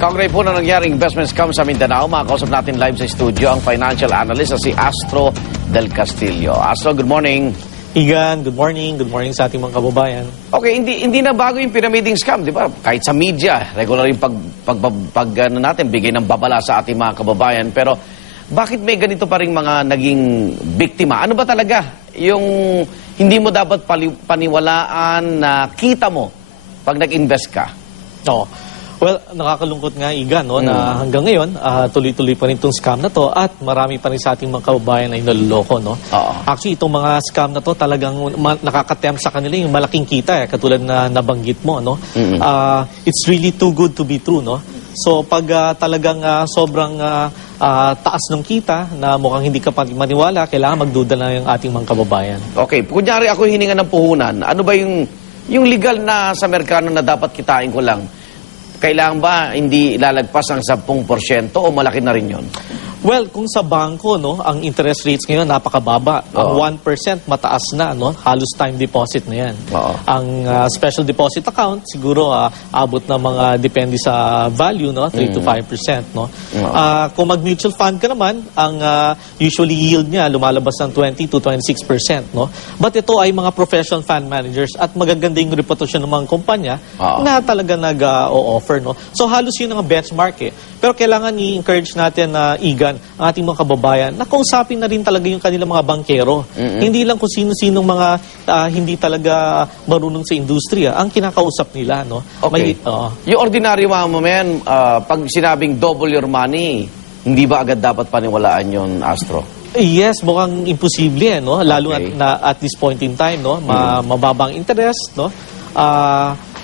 Kaugnay po na nangyaring investment scam sa Mindanao, makakausap natin live sa studio ang financial analyst na si Astro Del Castillo. Astro, good morning. Igan, good morning. Good morning sa ating mga kababayan. Okay, hindi na bago yung pyramiding scam, di ba? Kahit sa media, regular yung natin, bigay ng babala sa ating mga kababayan. Pero bakit may ganito pa rin mga naging biktima? Ano ba talaga yung hindi mo dapat paniwalaan na kita mo pag nag-invest ka? Oo. Well, nakakalungkot nga, Igan, no, na hanggang ngayon, tuloy-tuloy pa rin itong scam na to at marami pa rin sa ating mga kababayan ay naluloko. No? Actually, itong mga scam na to talagang nakakatempt sa kanila yung malaking kita, katulad na nabanggit mo. No? It's really too good to be true. No? So, pag talagang sobrang taas ng kita na mukhang hindi ka maniwala, kailangan magduda na yung ating mga kababayan. Okay, kunyari ako hininga ng puhunan, ano ba yung legal na sa merkado na dapat kitain ko lang? Kailangan ba hindi lalagpas ang 10% o malaki na rin yun? Well, kung sa bangko, no, ang interest rates ngayon napakababa. Ang 1% mataas na, no? Halos time deposit na yan. Ang special deposit account, siguro abot na mga depende sa value, no? 3 to 5%. No? Kung mag-mutual fund ka naman, ang usually yield niya lumalabas ng 20 to 26%. No? But ito ay mga professional fund managers at magaganda yung reputasyon ng mga kumpanya na talaga nag-o-offer. No? So halos yun ang benchmark eh. Pero kailangan i-encourage natin na Igan, ang ating mga kababayan, na kausapin na rin talaga yung kanilang mga bankero. Hindi lang kung sino-sinong mga hindi talaga marunong sa industriya ang kinakausap nila. No? Okay. Yung ordinaryo mamamayan, pag sinabing double your money, hindi ba agad dapat paniwalaan yun, Astro? Yes, mukhang imposible, no? Lalo at this point in time, no? Mababang interest, no?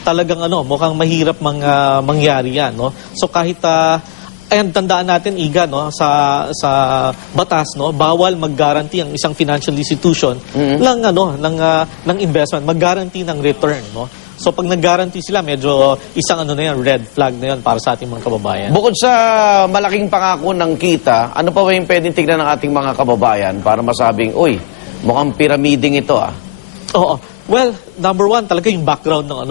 Talagang mukhang mahirap mangyari yan, no? So kahit and tandaan natin, Iga, no, sa batas, no, bawal mag-guarantee ang isang financial institution ng investment, mag-guarantee ng return, no. So pag nag-guarantee sila, medyo isang red flag na yan para sa ating mga kababayan. Bukod sa malaking pangako ng kita, ano pa ba yung pwedeng tignan ng ating mga kababayan para masabing, uy, mukhang pyramiding ito, Oo. Well, number one, talaga yung background ng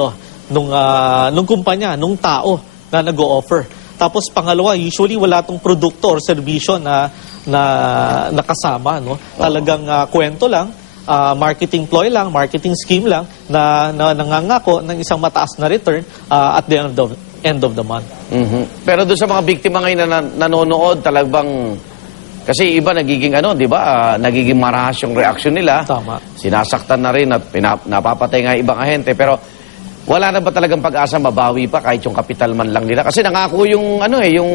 nung kumpanya, nung tao na nag-o-offer. Tapos pangalawa, usually wala tong produkto or serbisyo na nakasama, no? Talagang kwento lang, marketing ploy lang, marketing scheme lang na nangangako ng isang mataas na return at the end of the month. Pero doon sa mga biktima ngayon na nanonood, talagang kasi iba nagiging di ba? Nagiging marahas yung reaction nila. Tama. Sinasaktan na rin at napapatay nga ibang ahente, pero wala na ba talagang pag-asa mabawi pa kahit yung kapital man lang nila? Kasi nangako yung yung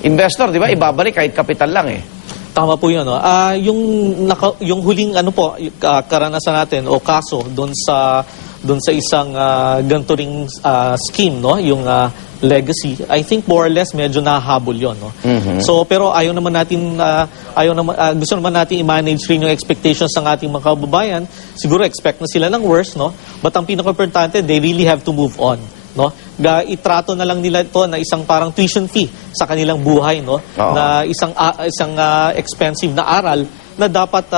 investor, di ba? Ibabalik kahit kapital lang eh. Tama po 'yun, no. Yung huling karanasan natin o kaso doon sa isang ganito ring scheme, no, yung legacy, I think more or less medyo nahahabol 'yon, no. So pero ayaw naman natin gusto naman natin i-manage rin yung expectations ng ating mga kababayan. Siguro expect na sila ng worst, no. But ang pinaka-importante, they really have to move on, no. Itrato na lang nila ito na isang parang tuition fee sa kanilang buhay, no. Na isang expensive na aral na dapat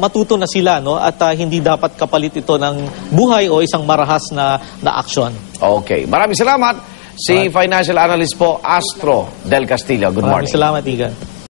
matuto na sila, no, at hindi dapat kapalit ito ng buhay o isang marahas na aksyon. Okay. Maraming salamat. Si financial analyst po, Astro Del Castillo. Good morning. Maraming salamat, Igan.